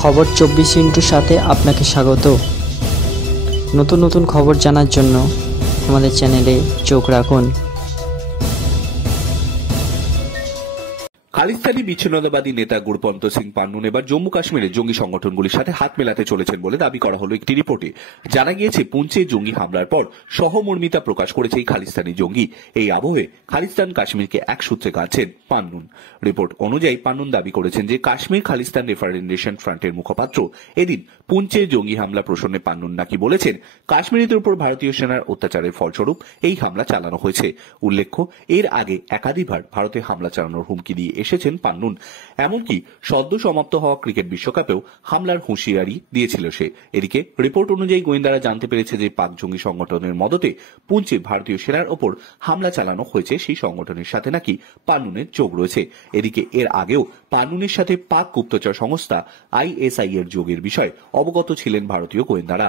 খবর 24 সাথে আপনাকে স্বাগত। নতুন নতুন খবর জানার জন্য আমাদের চ্যানেলে চোখ রাখুন। খালিস্তানি বিচ্ছিন্নতাবাদী নেতা গুরপন্ত সিং পান্নুন এবার জম্মু কাশ্মীরের জঙ্গি সংগঠনগুলির সাথে হাত মেলাতে চলেছেন বলে দাবি করা হলো একটি রিপোর্টে। জানা গিয়েছে, পুঞ্চে জঙ্গি হামলার পর সহমর্মিতা প্রকাশ করেছে এই খালিস্তানি জঙ্গি। এই আবহে খালিস্তান কাশ্মীরকে এক সূত্রে গাঁথছেন পান্নুন। রিপোর্ট অনুযায়ী পান্নুন দাবি করেছেন যে কাশ্মীর খালিস্তান রেফারেন্ডেশন ফ্রন্টের মুখপাত্র এদিন পুঞ্চে জঙ্গি হামলা প্রসঙ্গে পান্নুন নাকি বলেছেন কাশ্মীরিদের উপর ভারতীয় সেনার অত্যাচারের ফলস্বরূপ এই হামলা চালানো হয়েছে। উল্লেখ্য, এর আগে একাধিকবার ভারতে হামলা চালানোর হুমকি দিয়ে এসেছেন পান্নুন। এমনকি সদ্য সমাপ্ত হওয়া ক্রিকেট বিশ্বকাপেও হামলার হুঁশিয়ারি দিয়েছিল সে। এদিকে রিপোর্ট অনুযায়ী গোয়েন্দারা জানতে পেরেছে যে পাক জঙ্গি সংগঠনের মদতে পুঞ্চে ভারতীয় সেনার ওপর হামলা চালানো হয়েছে। সেই সংগঠনের সাথে নাকি পান্নুনের যোগ রয়েছে। এদিকে এর আগেও পান্নুনের সাথে পাক গুপ্তচর সংস্থা ISI এর যোগের বিষয়ে অবগত ছিলেন ভারতীয় গোয়েন্দারা।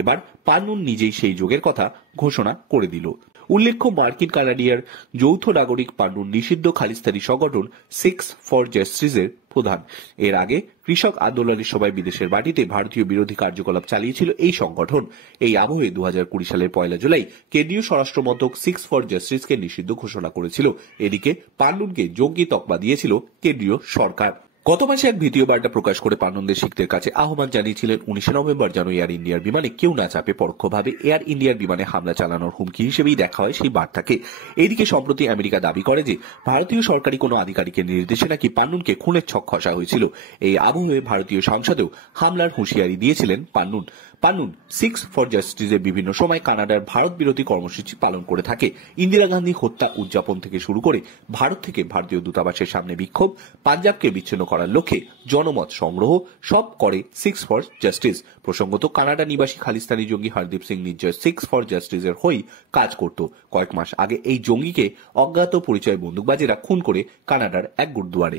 এবার পান্নুন নিজেই সেই যোগের কথা ঘোষণা করে দিল। উল্লেখ্য, মার্কিন কানাডিয়ার যৌথ নাগরিক পান্নুন নিষিদ্ধ খালিস্তানি সংগঠন সিক্স ফর জাস্টিসের প্রধান। এর আগে কৃষক আন্দোলনের সময় বিদেশের মাটিতে ভারতীয় বিরোধী কার্যকলাপ চালিয়েছিল এই সংগঠন। এই আবহে 2020 সালের 1 জুলাই কেন্দ্রীয় স্বরাষ্ট্র মন্ত্রক সিক্স ফর জাস্টিসকে নিষিদ্ধ ঘোষণা করেছিল। এদিকে পান্নুনকে জঙ্গি তকমা দিয়েছিল কেন্দ্রীয় সরকার। গত মাসে এক ভিডিও বার্তা প্রকাশ করে পান্নুন দেশিকদের কাছে আহ্বান জানিয়েছিলেন 19 নভেম্বর যেন এয়ার ইন্ডিয়ার বিমানে কেউ না চাপে। পরোক্ষভাবে এয়ার ইন্ডিয়ার বিমানে হামলা চালানোর হুমকি হিসেবেই দেখা হয় সেই বার্তাকে। এদিকে সম্প্রতি আমেরিকা দাবি করে যে ভারতীয় সরকারি কোনো আধিকারিকের নির্দেশে নাকি পান্নুনকে খুনের ছক কষা হয়েছিল। এই আবহে ভারতীয় সংসদেও হামলার হুঁশিয়ারি দিয়েছিলেন পান্নুন। পান্নুন সিক্স ফর জাস্টিসের বিভিন্ন সময় কানাডার ভারত বিরোধী কর্মসূচি পালন করে থাকে। ইন্দিরা গান্ধী হত্যা উদযাপন থেকে শুরু করে ভারত থেকে ভারতীয় দূতাবাসের সামনে বিক্ষোভ, পাঞ্জাবকে বিচ্ছিন্ন করার লক্ষ্যে জনমত সংগ্রহ সব করে সিক্স ফর জাস্টিস। প্রসঙ্গত, কানাডা নিবাসী খালিস্তানি জঙ্গি হরদীপ সিং নির্জয় সিক্স ফর জাস্টিসের হয়েই কাজ করত। কয়েক মাস আগে এই জঙ্গিকে অজ্ঞাত পরিচয় বন্দুকবাজেরা খুন করে কানাডার এক গুরুদুয়ারে।